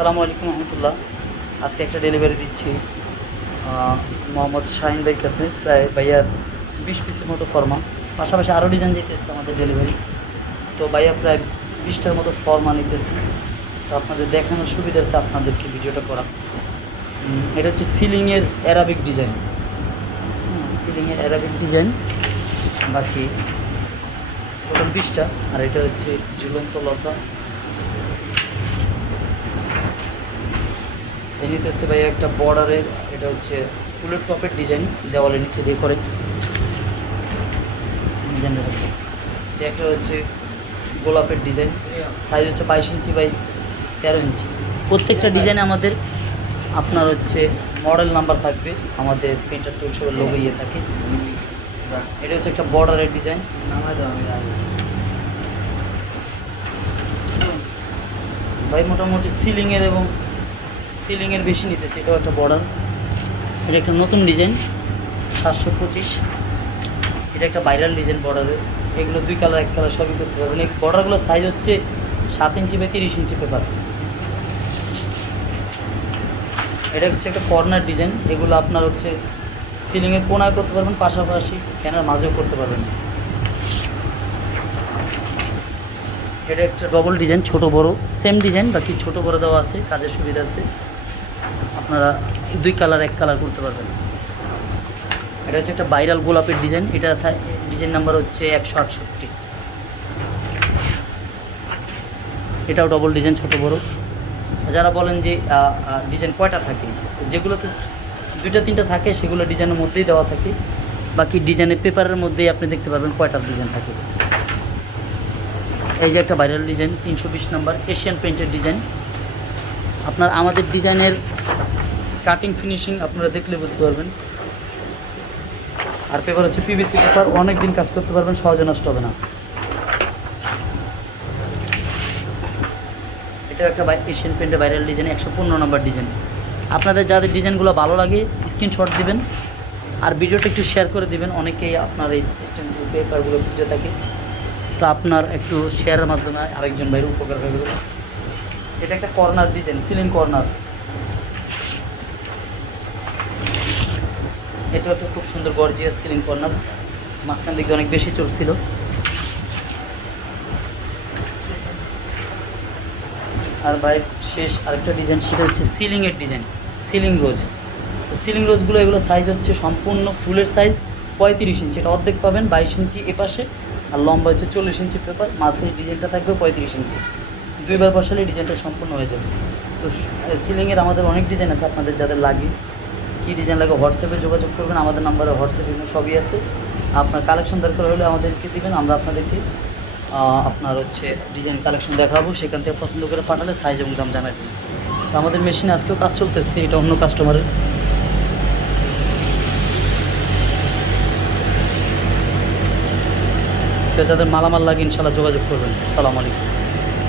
আসসালামু আলাইকুম রহমতুল্লাহ। আজকে একটা ডেলিভারি দিচ্ছি। মোহাম্মদ শাহিন ভাইয়ের কাছে, প্রায় ভাইয়ার বিশ পিসের মতো ফর্মা পাশাপাশি আরও ডিজাইন যেতেছে আমাদের ডেলিভারি তো ভাইয়া প্রায় বিশটার মতো ফর্মা নিতেছে। তো আপনাদের দেখানোর সুবিধার্থে আপনাদেরকে ভিডিওটা করা। এটা হচ্ছে সিলিংয়ের অ্যারাবিক ডিজাইন সিলিংয়ের অ্যারাবিক ডিজাইন বাকি প্রথম বিশটা। আর এটা হচ্ছে ঝুলন্ত লতা। এই নিতেছে ভাই একটা বর্ডারের এটা হচ্ছে ফুলের টপের ডিজাইন দেওয়ালের নিচে দিয়ে করে। ডিজাইনটা একটা হচ্ছে গোলাপের ডিজাইন সাইজ হচ্ছে বাইশ ইঞ্চি বাই তেরো ইঞ্চি। প্রত্যেকটা ডিজাইনে আমাদের আপনার হচ্ছে মডেল নাম্বার থাকবে আমাদের প্রিন্টার টুল সবের লোগো ইয়ে থাকে। এটা হচ্ছে একটা বর্ডারের ডিজাইন ভাই মোটামুটি সিলিংয়ের এবং সিলিংয়ের বেশি নিতেছে, এটাও একটা বর্ডার এটা একটা নতুন ডিজাইন সাতশো পঁচিশ। এটা একটা ভাইরাল ডিজাইন বর্ডারের এগুলো দুই কালার এক কালার সবই করতে পারবেন। এই বর্ডারগুলোর সাইজ হচ্ছে সাত ইঞ্চি বা তিরিশ ইঞ্চি পেপার এটা হচ্ছে একটা কর্নার ডিজাইন এগুলো আপনার হচ্ছে সিলিংয়ের কোনায় করতে পারবেন, পাশাপাশি ফ্যানের মাঝেও করতে পারবেন। এটা একটা ডবল ডিজাইন ছোট বড়। সেম ডিজাইন বাকি ছোট বড় দেওয়া আছে, কাজের সুবিধার্থে। আপনারা দুই কালার, এক কালার করতে পারবেন। এটা হচ্ছে একটা ভাইরাল গোলাপের ডিজাইন। এটা ডিজাইন নাম্বার হচ্ছে একশো আটষট্টি। এটাও ডবল ডিজাইন, ছোট, বড়। যারা বলেন যে ডিজাইন কয়টা থাকে, যেগুলোতে দুইটা, তিনটা থাকে, সেগুলো ডিজাইনের মধ্যেই দেওয়া থাকে। বাকি ডিজাইনের পেপারের মধ্যেই আপনি দেখতে পারবেন কয়টা ডিজাইন থাকে। এই যে একটা ভাইরাল ডিজাইন, তিনশো বিশ নাম্বার, এশিয়ান পেন্টের ডিজাইন। আপনার আমাদের ডিজাইনের কাটিং ফিনিশিং আপনারা দেখলে বুঝতে পারবেন। আর পেপার হচ্ছে পিভিসি পেপার অনেক দিন কাজ করতে পারবেন, সহজে নষ্ট হবে না। এটা একটা এশিয়ান পেন্টের ভাইরাল ডিজাইন একশো পনেরো নম্বর ডিজাইন আপনাদের যাদের ডিজাইনগুলো ভালো লাগে স্ক্রিনশট দিবেন, আর ভিডিওটা একটু শেয়ার করে দিবেন। অনেকেই আপনার এই স্টেন্সিল পেপারগুলো খুঁজে থাকে। তো আপনার একটু শেয়ারের মাধ্যমে আরেকজন ভাইয়ের উপকার হয়ে গেল এটা একটা কর্নার ডিজাইন সিলিং কর্নার। এটা একটা খুব সুন্দর গর্জিয়াস সিলিং কর্নার। মাঝখান দিকে অনেক বেশি চলছিল আর ভাই, শেষ আরেকটা ডিজাইন, সেটা হচ্ছে সিলিংয়ের ডিজাইন সিলিং রোজ তো সিলিং রোজগুলো এগুলো সাইজ হচ্ছে সম্পূর্ণ ফুলের সাইজ পঁয়ত্রিশ ইঞ্চি এটা অর্ধেক পাবেন বাইশ ইঞ্চি এপাশে আর লম্বা হচ্ছে চল্লিশ ইঞ্চি পেপার, মাঝখানে ডিজাইনটা থাকবে পঁয়ত্রিশ ইঞ্চি দুইবার বসালে ডিজাইনটা সম্পূর্ণ হয়ে যাবে। তো সিলিংয়ের আমাদের অনেক ডিজাইন আছে আপনাদের যাদের লাগে। কী ডিজাইন লাগে হোয়াটসঅ্যাপে যোগাযোগ করবেন, আমাদের নাম্বারে হোয়াটসঅ্যাপ এগুলো সবই আছে। আপনার কালেকশন দরকার হলে আমাদেরকে দেবেন, আমরা আপনাদেরকে আপনার হচ্ছে ডিজাইন কালেকশন দেখাবো। সেখান থেকে পছন্দ করে পাঠালে সাইজ এবং দাম জানাই দেবেন। তো আমাদের মেশিনে আজকেও কাজ চলতেছে, এটা অন্য কাস্টমারের তো যাদের মালামাল লাগে ইনশাল্লাহ যোগাযোগ করবেন। সালাম আলাইকুম।